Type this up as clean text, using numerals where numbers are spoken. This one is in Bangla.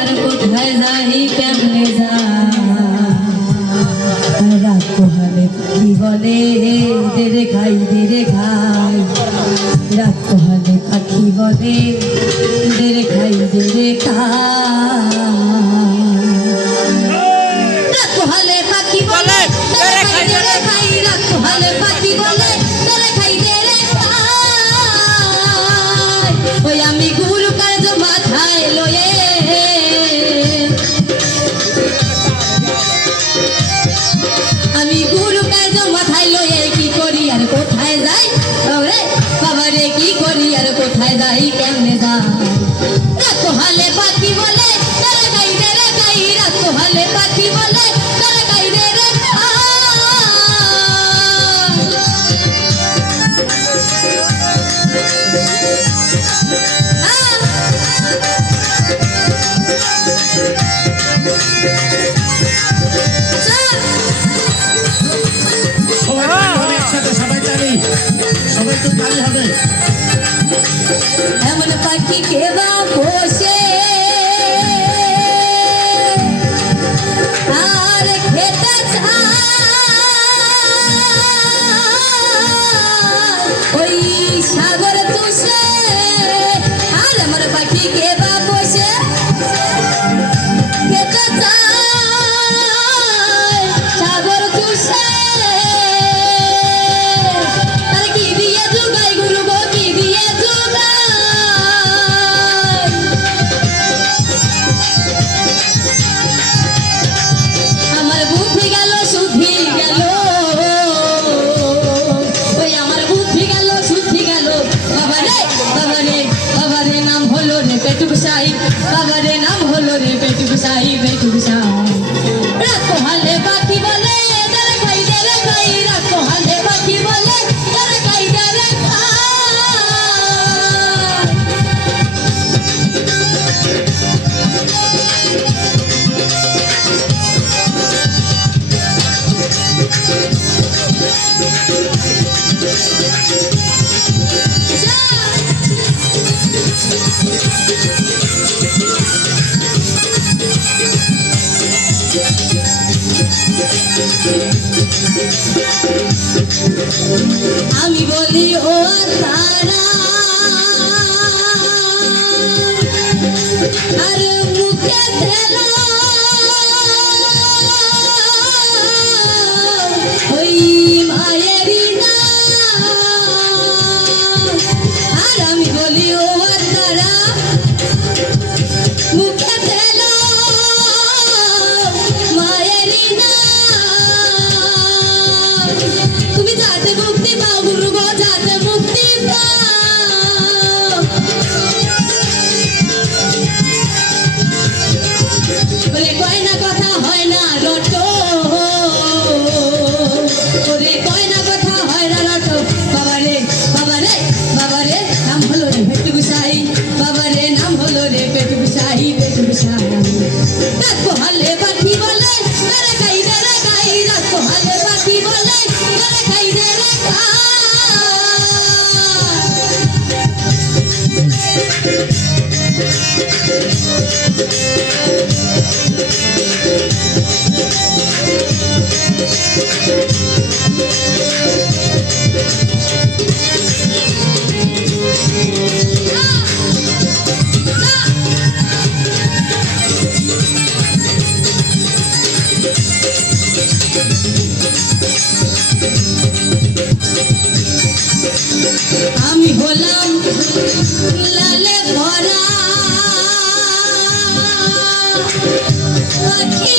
আর কোথায় যাই কেমনে যা রাত পোহালে পাখি বলে দে খাই রাত পোহালে পাখি বলে দে খাই রাত পোহালে পাখি বলে রাত পোহালে পাখি বলে ওই আমি গুরু কাজ মাথায় লয়ে আমি গুরু কাজ মাথায় লয়ে কি করি আর কোথায় যাই বাবারে কি করি আর কোথায় যাই কেমনে যাই রাত পোহালে পাখি বলে রাত পোহালে পাখি বলে এমন পাখি কেবা বসে আর খেতে ওই সাগর তুষে আর আমার পাখি কেবা বসে খেতে সাগর তুষে বাবারে নাম হলো রে পেটুক সাই রাত পোহালে পাখি বলে খাই রাত পোহালে পাখি বলে খাই আমি বলি ও তারা আর মুখে তেলা ওই মায়েরই না আর আমি বলি ও তারা মুখে তেলা মায়েরই না তুমি যাতে মুক্তি পাও গুরু গো যাতে মুক্তি পাও বলে কয় না কথা হয় না রটো ওরে কয় না কথা হয় না রটো বাবারে নাম হলো রে পেটুক সাই বাবারে নাম হলো রে পেটুক সাই রাত পোহালে পাখি বলে খাই রাত পোহালে পাখি বলে খাই আমি হলাম লালে ভরা পাখি